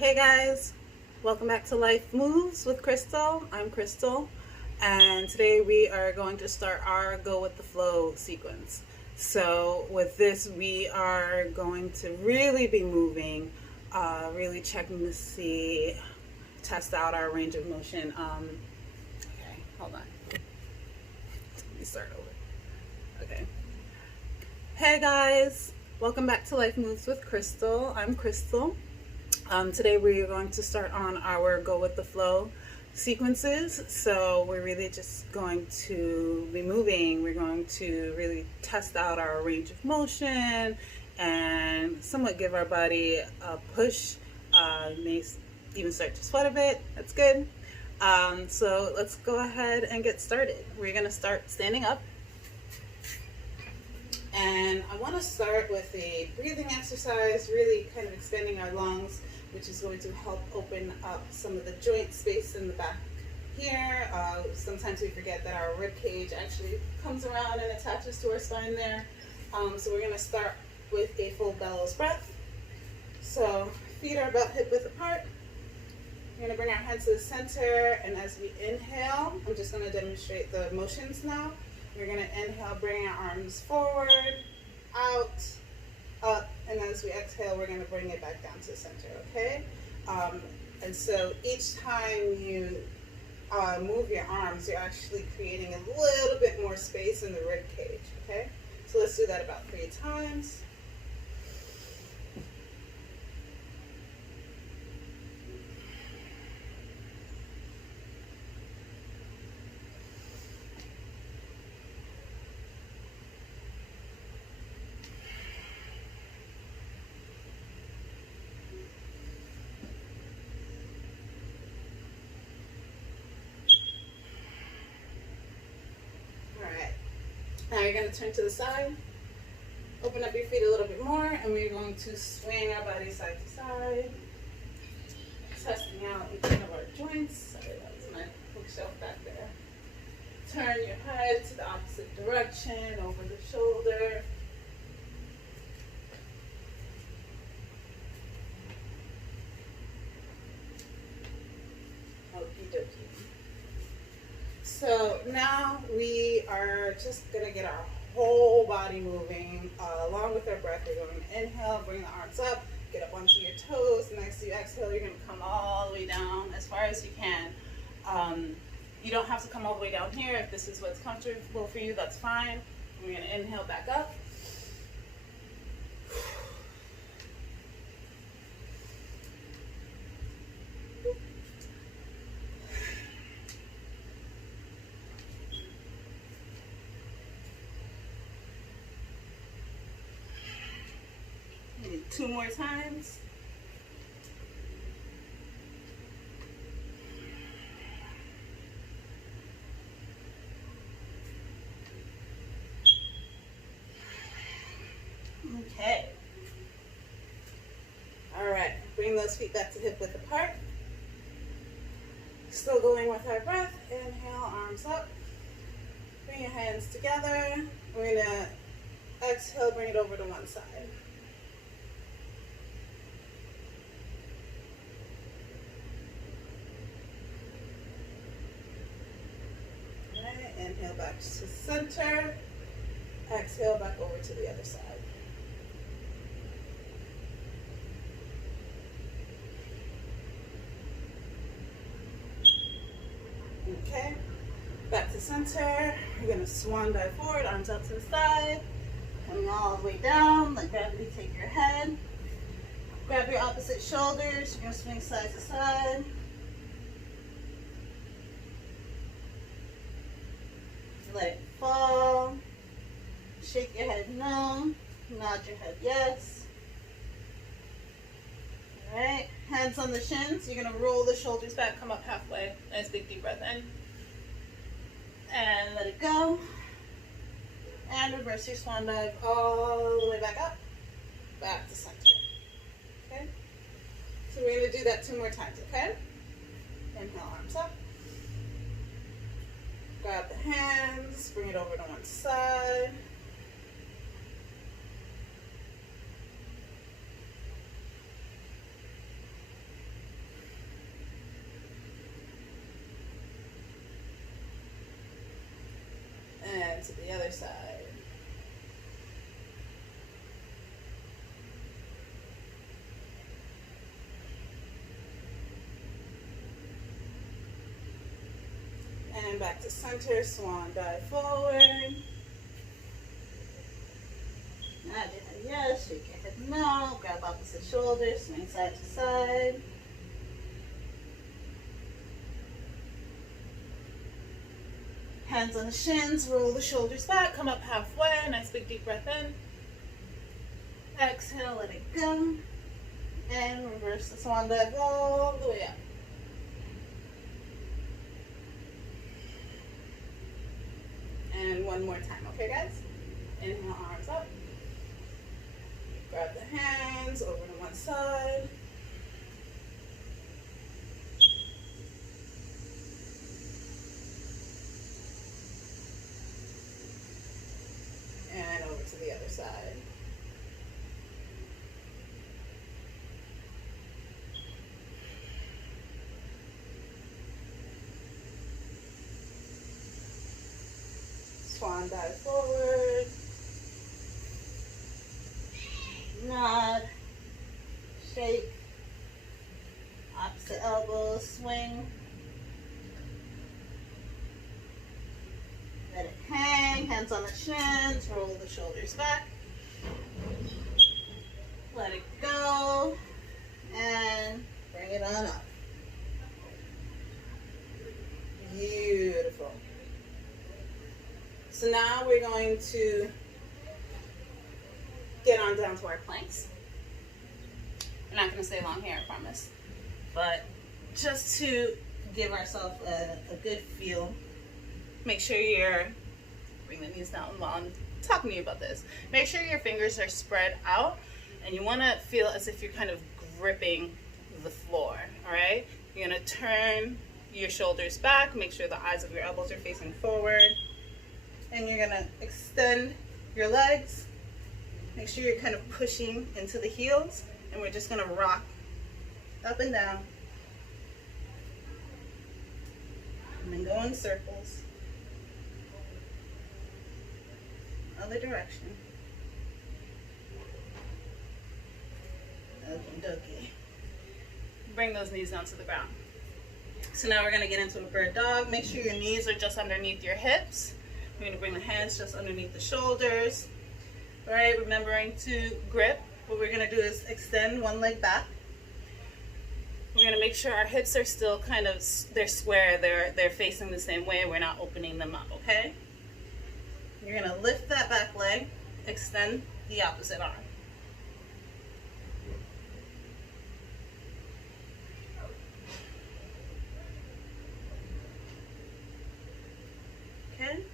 Hey guys, welcome back to Life Moves with Crystal. I'm Crystal, and today we are going to start our Go with the Flow sequence. So, with this, we are going to really be moving, really checking to see, test out our range of motion. Okay, hold on. Let me start over. Okay. Hey guys, welcome back to Life Moves with Crystal. I'm Crystal. Today we are going to start on our Go with the Flow sequences. So we're really just going to be moving. We're going to really test out our range of motion and somewhat give our body a push. May even start to sweat a bit. That's good. So let's go ahead and get started. We're going to start standing up. And I want to start with a breathing exercise, really kind of expanding our lungs, which is going to help open up some of the joint space in the back here. Sometimes we forget that our rib cage actually comes around and attaches to our spine there. So we're going to start with a full bellows breath. So feet are about hip width apart. We're going to bring our heads to the center, and as we inhale, I'm just going to demonstrate the motions now. We're going to inhale, bring our arms forward, out, up, and as we exhale, we're going to bring it back down to the center, okay? And so each time you move your arms, you're actually creating a little bit more space in the rib cage, okay? So let's do that about 3 times. Now you're going to turn to the side, open up your feet a little bit more, and we're going to swing our body side to side, testing out each one of our joints. Sorry, that was my bookshelf back there. Turn your head to the opposite direction, over the shoulder. Okie dokie. So now we are just going to get our whole body moving along with our breath. We're going to inhale, bring the arms up, get up onto your toes. Next you exhale, you're going to come all the way down as far as you can. You don't have to come all the way down here. If this is what's comfortable for you, that's fine. We're going to inhale back up. Maybe 2 more times. Okay. All right. Bring those feet back to hip width apart. Still going with our breath. Inhale, arms up. Bring your hands together. We're going to exhale, bring it over to one side. All right. Inhale back to center. Exhale back over to the other side. Okay, back to center. We're going to swan dive forward, arms out to the side, coming all the way down. Let gravity take your head. Grab your opposite shoulders. You're going to swing side to side. Let it fall. Shake your head no. Nod your head yes. All right, hands on the shins. You're going to roll the shoulders back, come up halfway. Nice big deep breath in. And let it go. And reverse your swan dive all the way back up. Back to center. Okay? So we're going to do that 2 more times, okay? Inhale, arms up. Grab the hands, bring it over to one side. And to the other side. And back to center, swan dive forward. Nod your head yes, shake your head no. Grab opposite shoulder, swing side to side. Hands on the shins, roll the shoulders back, come up halfway. Nice big deep breath in. Exhale, let it go. And reverse the swan dive all the way up. And one more time, okay guys? Inhale, arms up. Grab the hands over to one side. And over to the other side. Swan dive forward. Nod. Shake. Opposite elbow, swing. Let it hang, hands on the shins, roll the shoulders back. Let it go, and bring it on up. Beautiful. So now we're going to get on down to our planks. We're not going to stay long here, I promise. But just to give ourselves a good feel, make sure you're, bring the knees down while I'm talking to you about this. Make sure your fingers are spread out and you want to feel as if you're kind of gripping the floor, all right? You're going to turn your shoulders back, make sure the eyes of your elbows are facing forward, and you're going to extend your legs. Make sure you're kind of pushing into the heels, and we're just going to rock up and down, and then go in circles. Other direction. Okie dokie. Bring those knees down to the ground. So now we're going to get into a bird dog. Make sure your knees are just underneath your hips. We're going to bring the hands just underneath the shoulders. All right, remembering to grip. What we're going to do is extend one leg back. We're going to make sure our hips are still kind of, they're square, they're facing the same way. We're not opening them up, okay? You're going to lift that back leg, extend the opposite arm. Okay,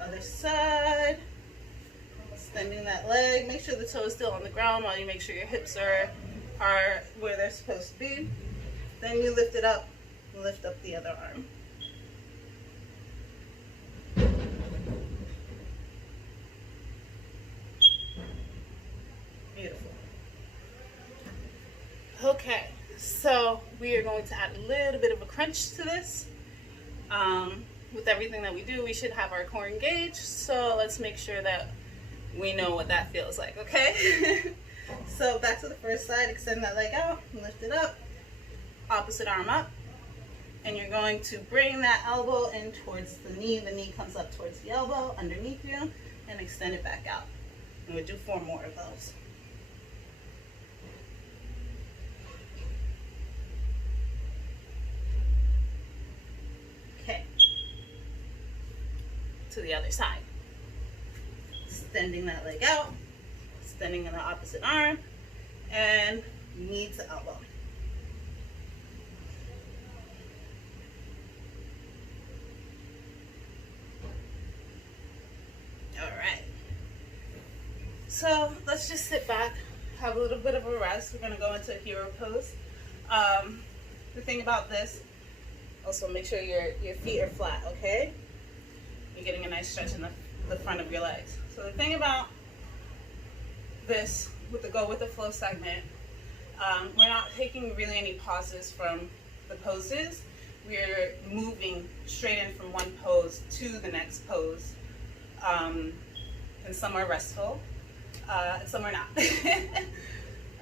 other side, extending that leg. Make sure the toe is still on the ground while you make sure your hips are where they're supposed to be. Then you lift it up, lift up the other arm. Beautiful. Okay, so we are going to add a little bit of a crunch to this. With everything that we do, we should have our core engaged, so let's make sure that we know what that feels like, okay? So back to the first side, extend that leg out, lift it up, opposite arm up, and you're going to bring that elbow in towards the knee comes up towards the elbow, underneath you, and extend it back out. And we'll do 4 more of those. Okay. To the other side. Extending that leg out, extending in the opposite arm, and knee to elbow. All right. So let's just sit back, have a little bit of a rest. We're gonna go into a hero pose. The thing about this, also make sure your feet are flat, okay? You're getting a nice stretch in the front of your legs. So the thing about this, with the Go With The Flow segment, we're not taking really any pauses from the poses. We're moving straight in from one pose to the next pose and some are restful, and some are not. All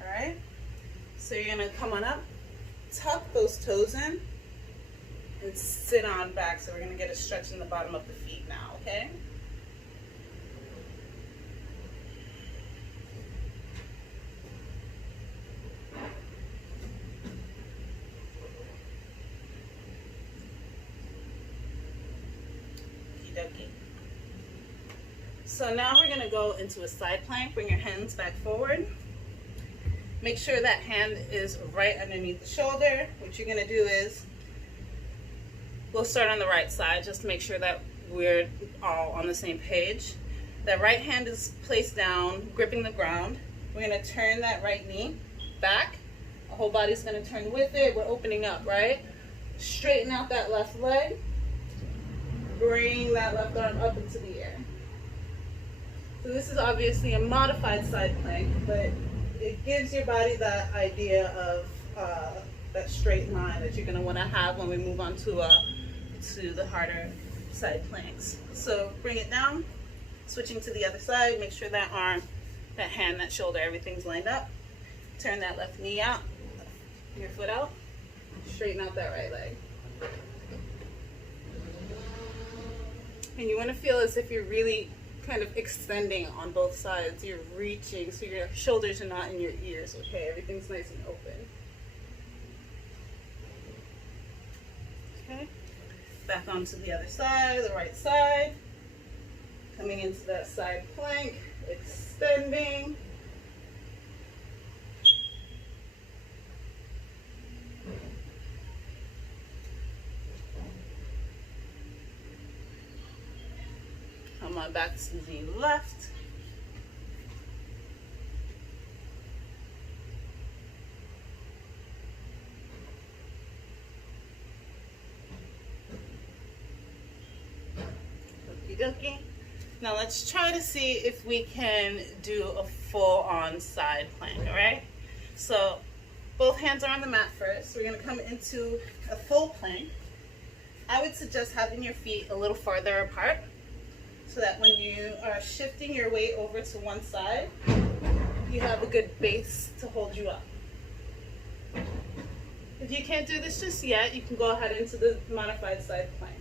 right. So you're gonna come on up, tuck those toes in, and sit on back. So we're gonna get a stretch in the bottom of the feet now. Okay. So now we're gonna go into a side plank. Bring your hands back forward. Make sure that hand is right underneath the shoulder. What you're gonna do is, we'll start on the right side, just to make sure that we're all on the same page. That right hand is placed down, gripping the ground. We're gonna turn that right knee back. The whole body's gonna turn with it. We're opening up, right? Straighten out that left leg. Bring that left arm up into the air. So this is obviously a modified side plank, but it gives your body that idea of that straight line that you're going to want to have when we move on to the harder side planks. So bring it down, switching to the other side. Make sure that arm, that hand, that shoulder, everything's lined up. Turn that left knee out, your foot out. Straighten out that right leg. And you want to feel as if you're really kind of extending on both sides. You're reaching, so your shoulders are not in your ears, okay? Everything's nice and open. Okay, back onto the other side, the right side. Coming into that side plank, extending. Come on back to the left. Okie dokie. Now let's try to see if we can do a full-on side plank, all right? So both hands are on the mat first. We're gonna come into a full plank. I would suggest having your feet a little farther apart, so that when you are shifting your weight over to one side, you have a good base to hold you up. If you can't do this just yet, you can go ahead into the modified side plank.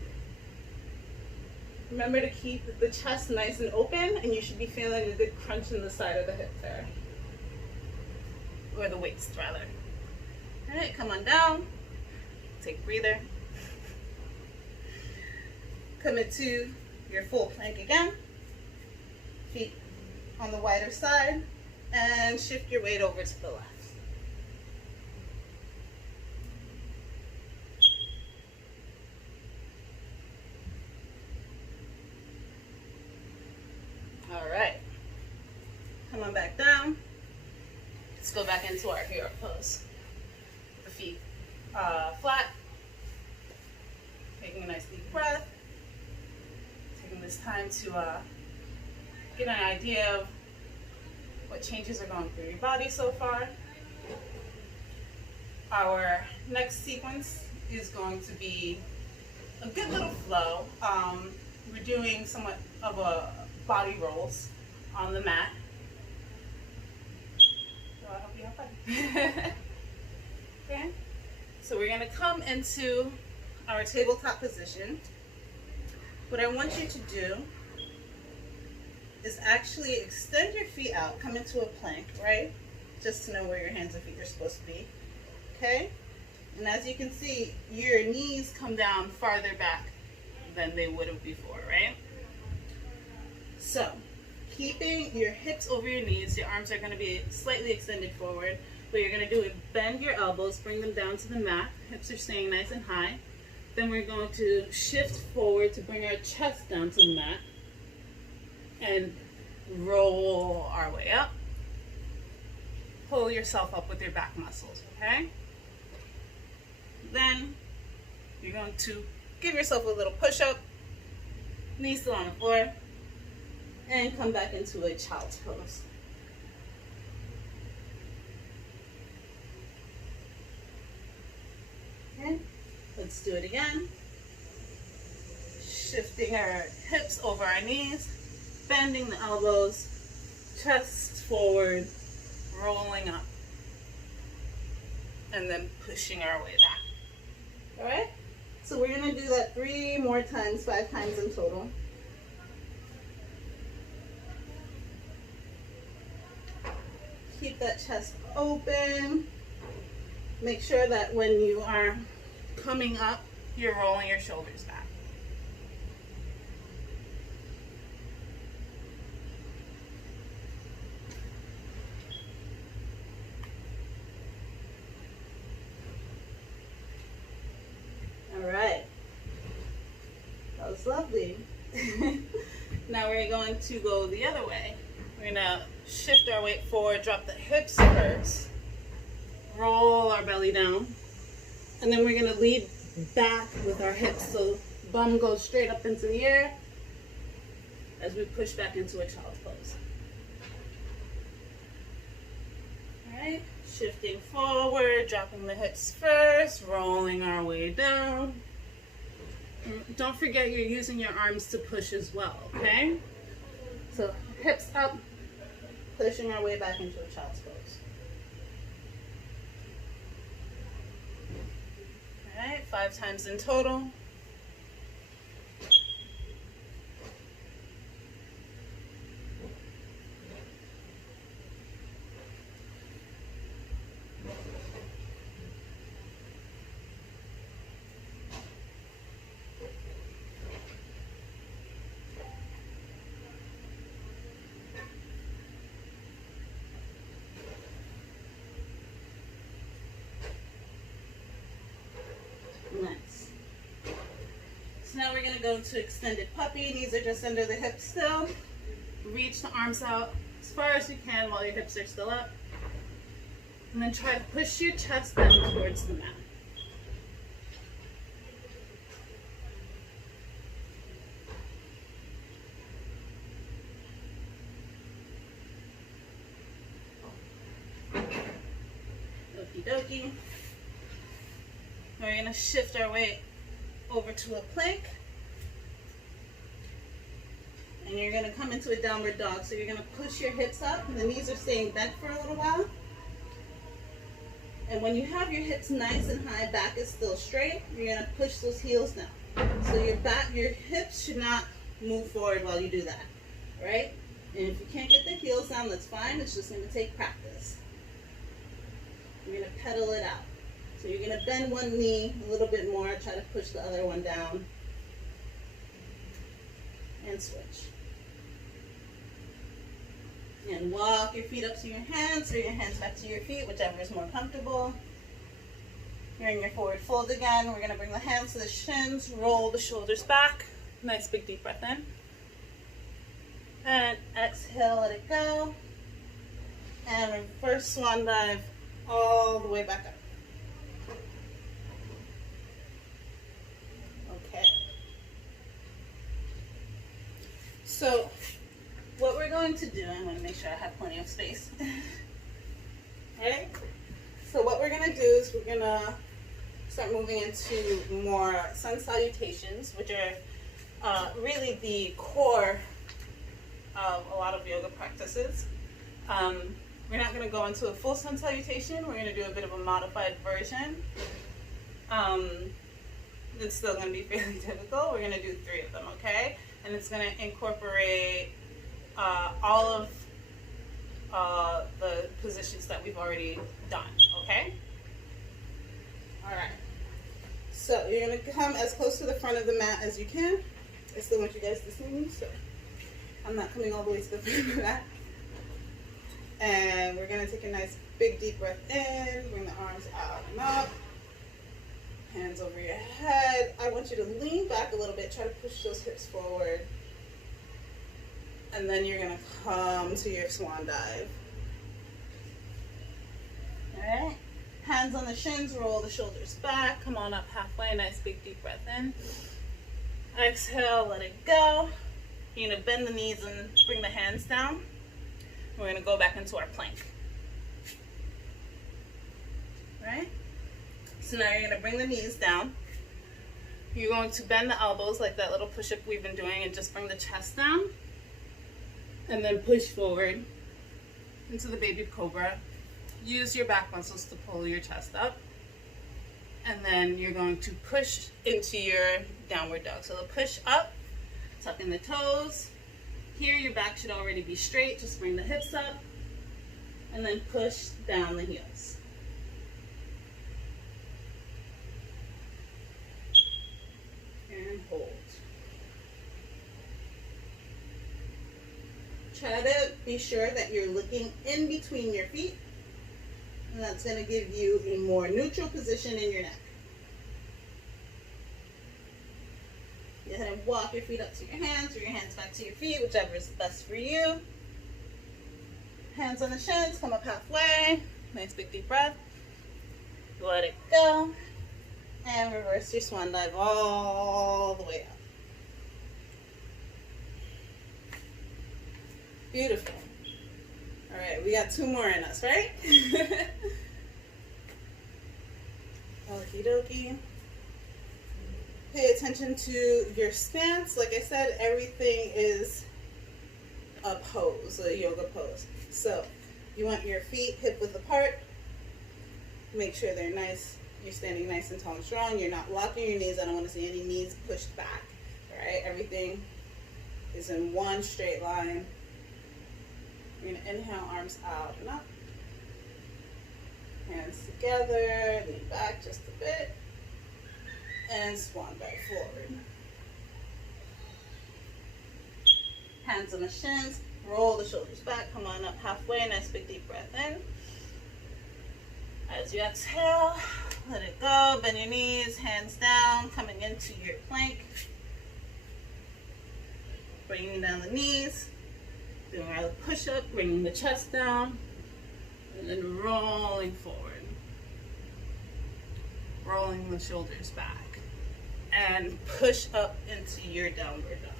Remember to keep the chest nice and open, and you should be feeling a good crunch in the side of the hip there. Or the waist, rather. All right, come on down. Take a breather. Come into your full plank again. Feet on the wider side, and shift your weight over to the left. All right. Come on back down. Let's go back into our hero pose. The feet flat. Taking a nice deep breath. This time to get an idea of what changes are going through your body so far. Our next sequence is going to be a good little flow. We're doing somewhat of a body rolls on the mat. So I hope you have fun. Okay, so we're going to come into our tabletop position. What I want you to do is actually extend your feet out, come into a plank, right? Just to know where your hands and feet are supposed to be, okay? And as you can see, your knees come down farther back than they would have before, right? So, keeping your hips over your knees, your arms are going to be slightly extended forward. What you're going to do is bend your elbows, bring them down to the mat. Hips are staying nice and high. Then we're going to shift forward to bring our chest down to the mat and roll our way up. Pull yourself up with your back muscles, okay? Then you're going to give yourself a little push-up, knees still on the floor, and come back into a child's pose. Okay, let's do it again. Shifting our hips over our knees. bending the elbows, chest forward, rolling up, and then pushing our way back. All right? So we're going to do that 3 more times, 5 times in total. Keep that chest open. Make sure that when you are coming up, you're rolling your shoulders back. All right. That was lovely. Now we're going to go the other way. We're going to shift our weight forward, drop the hips first, roll our belly down, and then we're going to lead back with our hips so bum goes straight up into the air as we push back into a child's pose. All right, shifting forward, dropping the hips first, rolling our way down. Don't forget you're using your arms to push as well, okay? So hips up, pushing our way back into a child's pose. All right, 5 times in total. Nice. So now we're going to go to extended puppy. Knees are just under the hips still. Reach the arms out as far as you can while your hips are still up. And then try to push your chest down towards the mat. Okie dokie. We're going to shift our weight over to a plank. And you're going to come into a downward dog. So you're going to push your hips up. And the knees are staying bent for a little while. And when you have your hips nice and high, back is still straight, you're going to push those heels down. So your hips should not move forward while you do that. Right? And if you can't get the heels down, that's fine. It's just going to take practice. You're going to pedal it out. So you're going to bend one knee a little bit more, try to push the other one down, and switch. And walk your feet up to your hands, or your hands back to your feet, whichever is more comfortable. You're in your forward fold again. We're going to bring the hands to the shins, roll the shoulders back. Nice big deep breath in. And exhale, let it go. And reverse swan dive all the way back up. Okay. So what we're going to do, I'm going to make sure I have plenty of space. Okay? So what we're going to do is we're going to start moving into more sun salutations, which are really the core of a lot of yoga practices. We're not going to go into a full sun salutation. We're going to do a bit of a modified version. It's still going to be fairly difficult. We're going to do 3 of them, okay? And it's going to incorporate all of the positions that we've already done, okay? All right. So you're going to come as close to the front of the mat as you can. I still want you guys to see me, so I'm not coming all the way to the front of the mat. And we're going to take a nice big deep breath in, bring the arms out and up, hands over your head. I want you to lean back a little bit, try to push those hips forward. And then you're going to come to your swan dive. All right. Hands on the shins, roll the shoulders back. Come on up halfway, nice big deep breath in. Exhale, let it go. You're going to bend the knees and bring the hands down. We're going to go back into our plank. All right? So now you're going to bring the knees down. You're going to bend the elbows like that little push-up we've been doing and just bring the chest down. and then push forward into the baby cobra. Use your back muscles to pull your chest up. And then you're going to push into your downward dog. So the push up, tuck in the toes. Here your back should already be straight. Just bring the hips up and then push down the heels. And hold. Try to be sure that you're looking in between your feet. And that's going to give you a more neutral position in your neck. Go ahead and walk your feet up to your hands, or your hands back to your feet, whichever is best for you. Hands on the shins, come up halfway. Nice big deep breath. Let it go. And reverse your swan dive all the way up. Beautiful. All right, we got 2 more in us, right? Okie dokie. Pay attention to your stance. Like I said, everything is a pose, a yoga pose. So you want your feet hip width apart. Make sure they're nice. You're standing nice and tall and strong. You're not locking your knees. I don't want to see any knees pushed back. All right, everything is in one straight line. You're going to inhale, arms out and up. Hands together, lean back just a bit. And swan dive forward. Hands on the shins, roll the shoulders back, come on up halfway, nice big deep breath in. As you exhale, let it go, bend your knees, hands down, coming into your plank. Bringing down the knees. Doing our push-up, bringing the chest down, and then rolling forward. Rolling the shoulders back. And push up into your downward dog.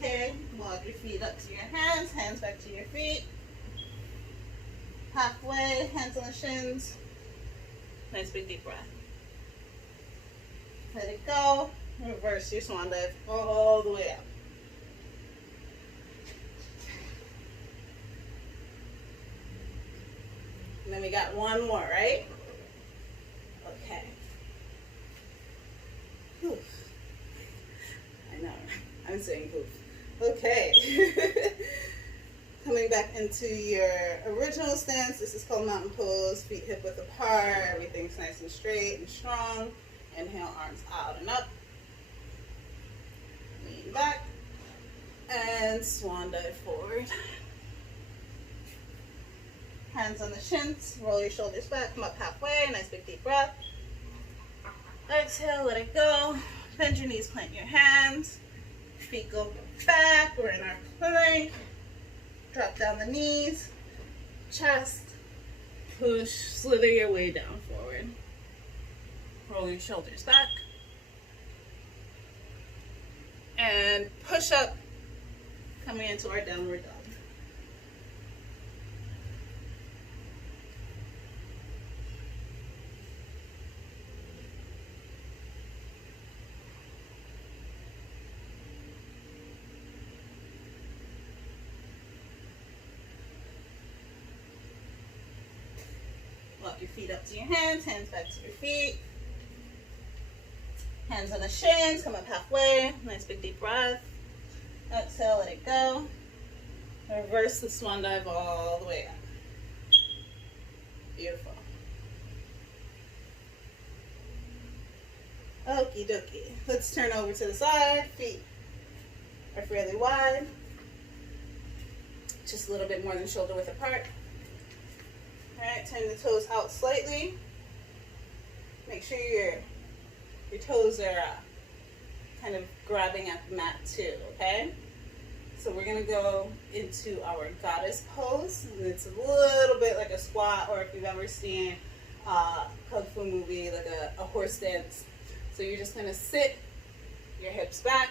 Okay, walk your feet up to your hands, hands back to your feet. Halfway, hands on the shins. Nice big deep breath. Let it go. Reverse your swan dive all the way up. And then we got 1 more, right? Okay. Whew. I know, I'm saying poof. Okay. Coming back into your original stance. This is called mountain pose. Feet hip width apart. Everything's nice and straight and strong. Inhale, arms out and up. Lean back. And swan dive forward. Hands on the shins. Roll your shoulders back. Come up halfway. Nice big deep breath. Exhale, let it go. Bend your knees, plant your hands. Feet go back. We're in our plank. Drop down the knees, chest, push, slither your way down forward. Roll your shoulders back. And push up, coming into our downward dog. Walk your feet up to your hands back to your feet. Hands on the shins, come up halfway. Nice big deep breath. Exhale, let it go. Reverse the swan dive all the way up. Beautiful. Okie dokie. Let's turn over to the side. Feet are fairly wide. Just a little bit more than shoulder width apart. Alright, turn the toes out slightly. Make sure your toes are kind of grabbing at the mat too, okay? So we're going to go into our goddess pose. And it's a little bit like a squat, or if you've ever seen a Kung Fu movie, like a horse dance. So you're just going to sit, your hips back,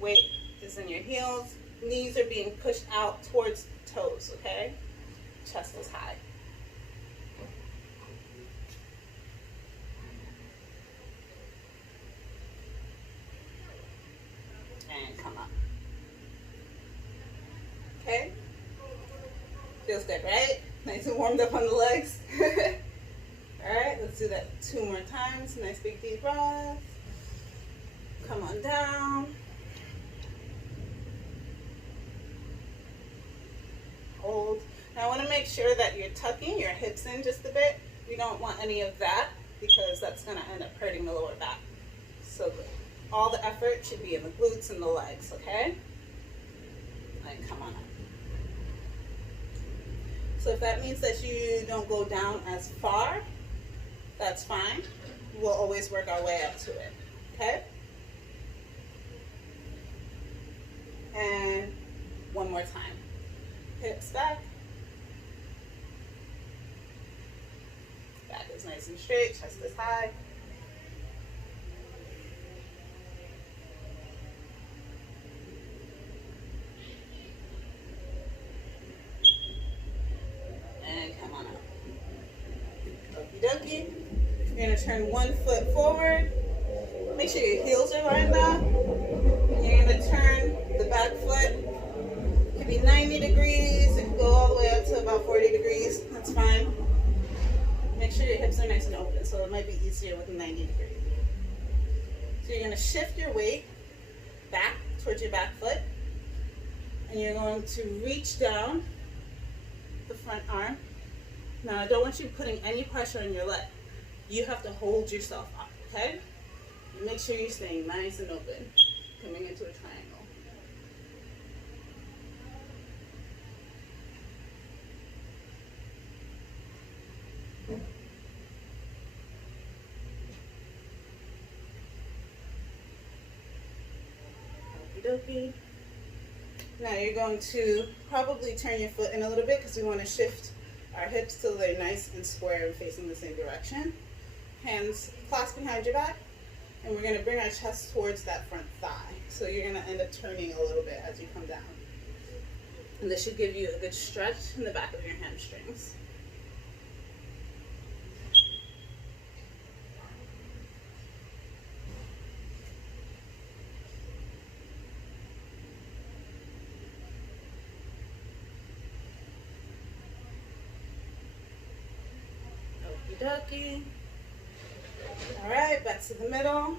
Weight is in your heels. Knees are being pushed out towards toes, okay? Chest is high. And come up. Okay? Feels good, right? Nice and warmed up on the legs. Alright, let's do that 2 more times. Nice big deep breath. Come on down. Hold. Now I want to make sure that you're tucking your hips in just a bit. We don't want any of that because that's going to end up hurting the lower back. So all the effort should be in the glutes and the legs, okay? And come on up. So if that means that you don't go down as far, that's fine. We'll always work our way up to it, okay? And one more time. Hips back. Back is nice and straight, chest is high. And come on up. Okie dokie. You're going to turn one foot forward. Make sure your heels are lined up. You're going to turn the back foot. It could be 90 degrees. It could go all the way up to about 40 degrees. That's fine. Make sure your hips are nice and open, so it might be easier with 90 degrees. So you're going to shift your weight back towards your back foot. And you're going to reach down the front arm. Now, I don't want you putting any pressure on your leg. You have to hold yourself up, okay? You make sure you're staying nice and open, coming into a triangle. Okie dokie. Now you're going to probably turn your foot in a little bit because we want to shift our hips till they're nice and square and facing the same direction. Hands clasped behind your back, and we're going to bring our chest towards that front thigh. So you're going to end up turning a little bit as you come down. And this should give you a good stretch in the back of your hamstrings. Okie dokie. All right, back to the middle.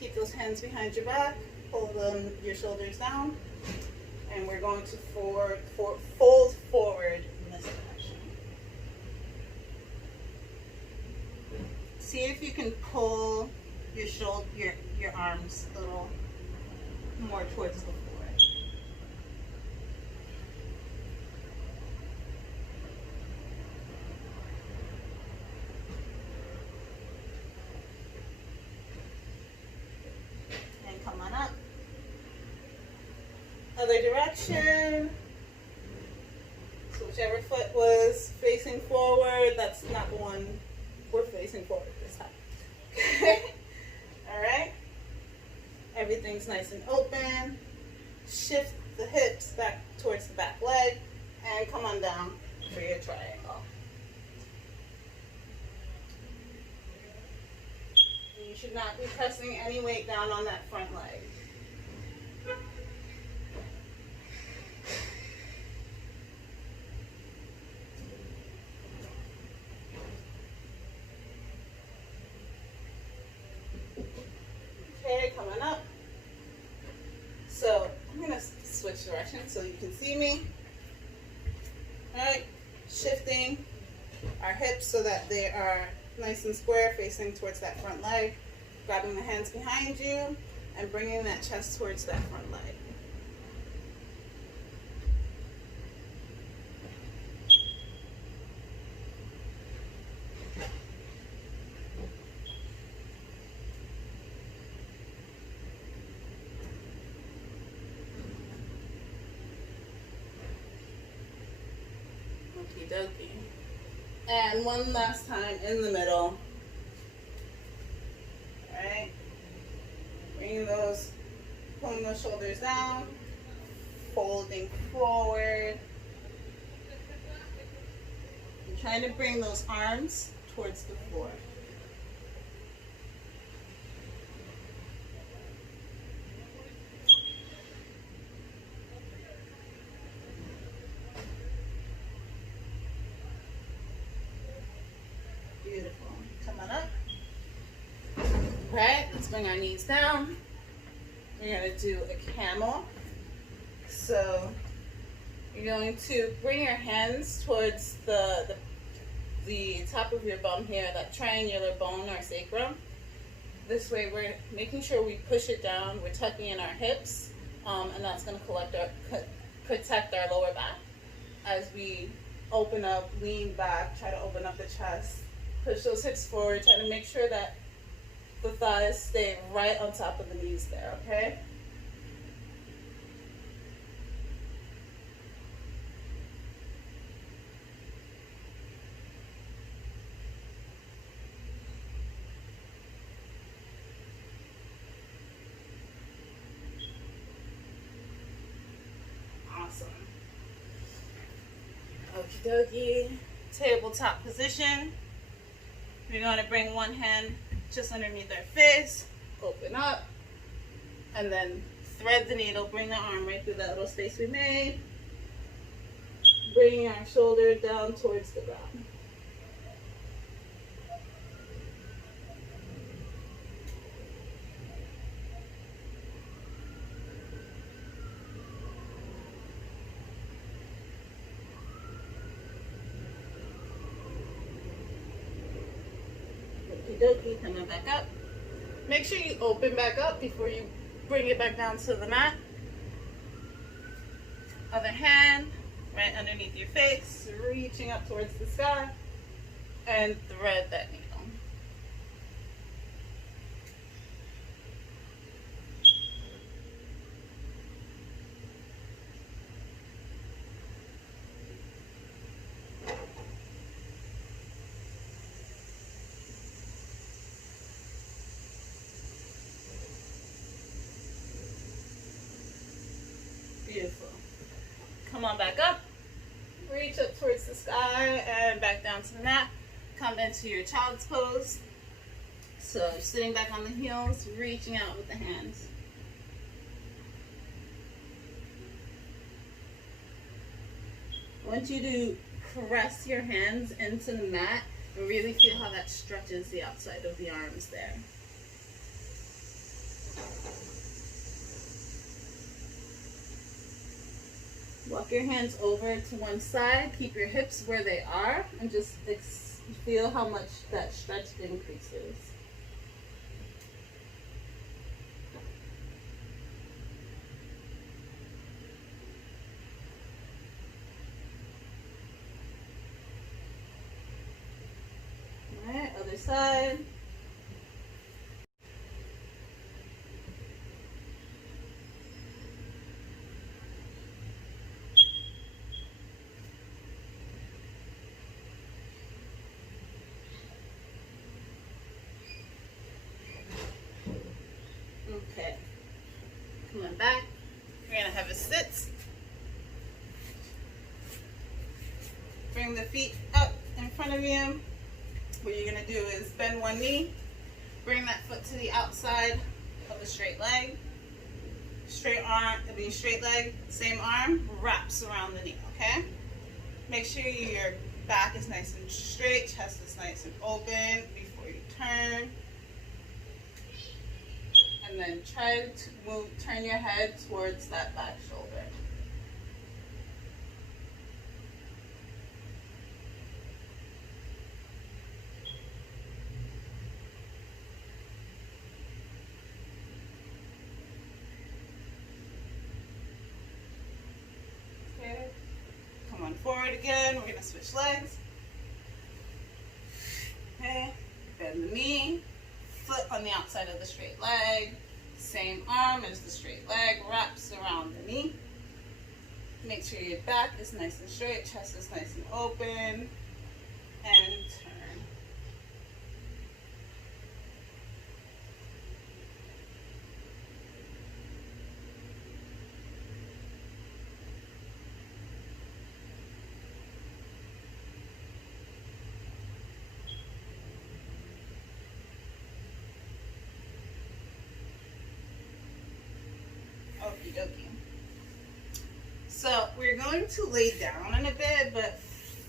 Keep those hands behind your back. Pull your shoulders down. And we're going to fold forward in this direction. See if you can pull your arms a little more towards the floor. Come on up. Other direction. So whichever foot was facing forward, that's not the one we're facing forward this time. Okay. All right. Everything's nice and open. Shift the hips back towards the back leg and come on down for your triangle. You should not be pressing any weight down on that front leg. Okay, coming up. So I'm going to switch directions so you can see me. All right, shifting our hips so that they are nice and square, facing towards that front leg. Grabbing the hands behind you and bringing that chest towards that front leg. Okie dokie. And one last time in the middle. Pulling those shoulders down, folding forward. And trying to bring those arms towards the floor. Beautiful. Come on up. All right, let's bring our knees down. We're going to do a camel. So you're going to bring your hands towards the top of your bum here, that triangular bone or sacrum. This way we're making sure we push it down. We're tucking in our hips, and that's going to protect our lower back. As we open up, lean back, try to open up the chest, push those hips forward, try to make sure that the thighs stay right on top of the knees there, okay? Awesome. Okie dokie. Tabletop position. We're going to bring one hand just underneath our face, open up, and then thread the needle, bring the arm right through that little space we made, bringing our shoulder down towards the ground. Okie dokie, coming back up. Make sure you open back up before you bring it back down to the mat. Other hand right underneath your face, reaching up towards the sky, and thread that needle. Beautiful. Come on back up. Reach up towards the sky and back down to the mat. Come into your child's pose. So sitting back on the heels, reaching out with the hands. I want you to press your hands into the mat and really feel how that stretches the outside of the arms there. Walk your hands over to one side, keep your hips where they are, and just feel how much that stretch increases. All right, other side. Okay, come on back. We're gonna have a sit. Bring the feet up in front of you. What you're gonna do is bend one knee, bring that foot to the outside of the straight leg. Straight leg, same arm, wraps around the knee, okay? Make sure your back is nice and straight, chest is nice and open before you turn. And then try to turn your head towards that back shoulder. Okay, come on forward again. We're going to switch legs. Okay, bend the knee. Foot on the outside of the straight leg, same arm as the straight leg, wraps around the knee. Make sure your back is nice and straight, chest is nice and open, and turn. Okie dokie. So we're going to lay down in a bit, but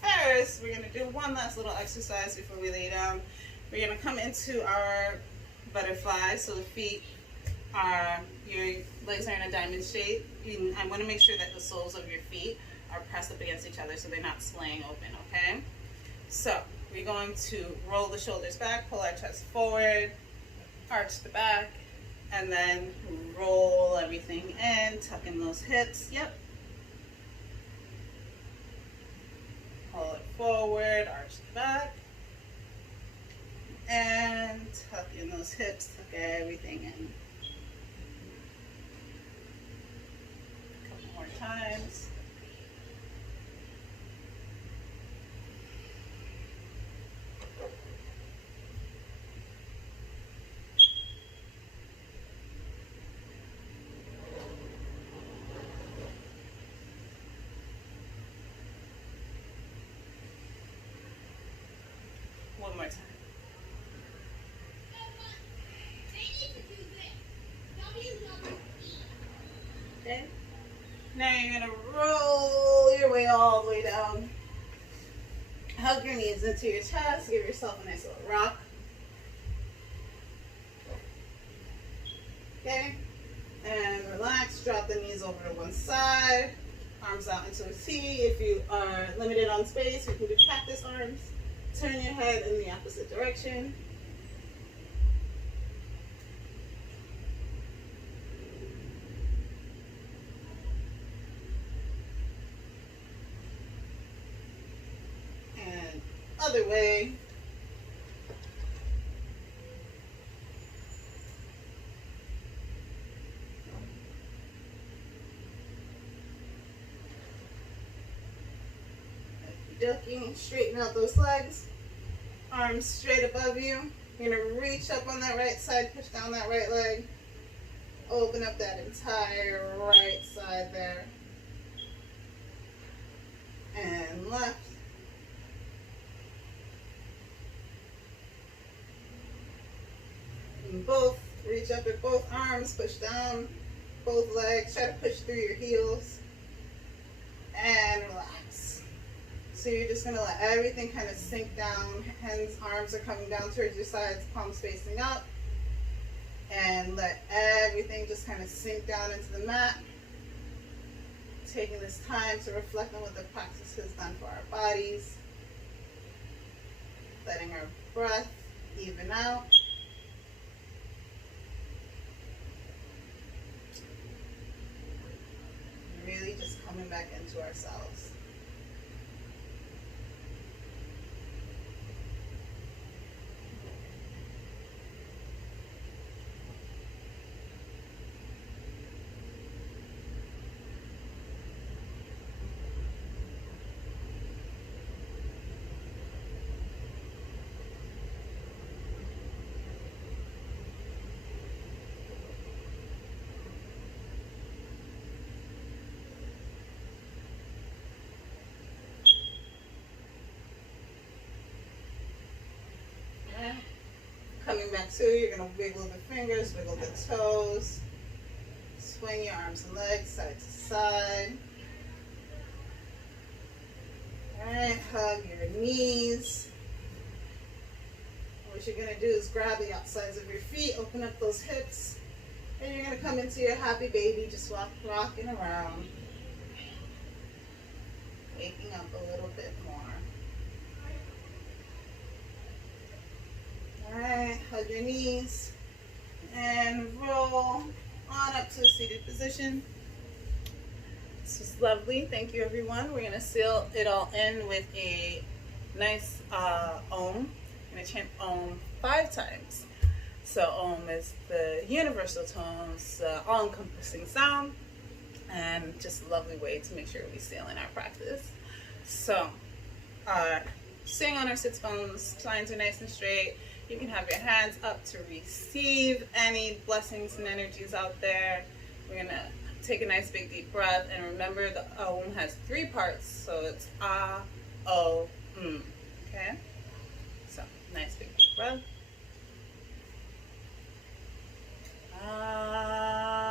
first we're going to do one last little exercise before we lay down. We're going to come into our butterfly, so the feet are, your legs are in a diamond shape. I want to make sure that the soles of your feet are pressed up against each other so they're not splaying open, okay? So we're going to roll the shoulders back, pull our chest forward, arch the back, and then roll everything in, tuck in those hips, yep. Pull it forward, arch the back, and tuck in those hips, tuck everything in. A couple more times. One more time. Okay. Now you're going to roll your way all the way down. Hug your knees into your chest. Give yourself a nice little rock. Okay. And relax. Drop the knees over to one side. Arms out into a T. If you are limited on space, you can do cactus arms. Turn your head in the opposite direction. And other way. Ducking, straighten out those legs, arms straight above you. You're gonna reach up on that right side, push down that right leg, open up that entire right side there, and left. And both, reach up at both arms, push down both legs, try to push through your heels, and relax. So you're just going to let everything kind of sink down. Hands, arms are coming down towards your sides, palms facing up. And let everything just kind of sink down into the mat. Taking this time to reflect on what the practice has done for our bodies. Letting our breath even out. Really just coming back into ourselves. Coming back to, you're going to wiggle the fingers, wiggle the toes, swing your arms and legs side to side. Alright, hug your knees. What you're going to do is grab the outsides of your feet, open up those hips, and you're going to come into your happy baby, just rocking around, waking up a little bit more. Alright, hug your knees and roll on up to a seated position. This was lovely. Thank you, everyone. We're going to seal it all in with a nice Om. I'm going to chant Om 5 times. So Om is the universal tones, all-encompassing sound, and just a lovely way to make sure we seal in our practice. So, sitting on our sits bones, spines are nice and straight. You can have your hands up to receive any blessings and energies out there. We're going to take a nice big deep breath, and remember the Om has 3 parts, so it's Ah, O, okay? So, nice big deep breath. Ah.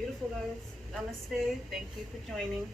beautiful, guys. Namaste. Thank you for joining.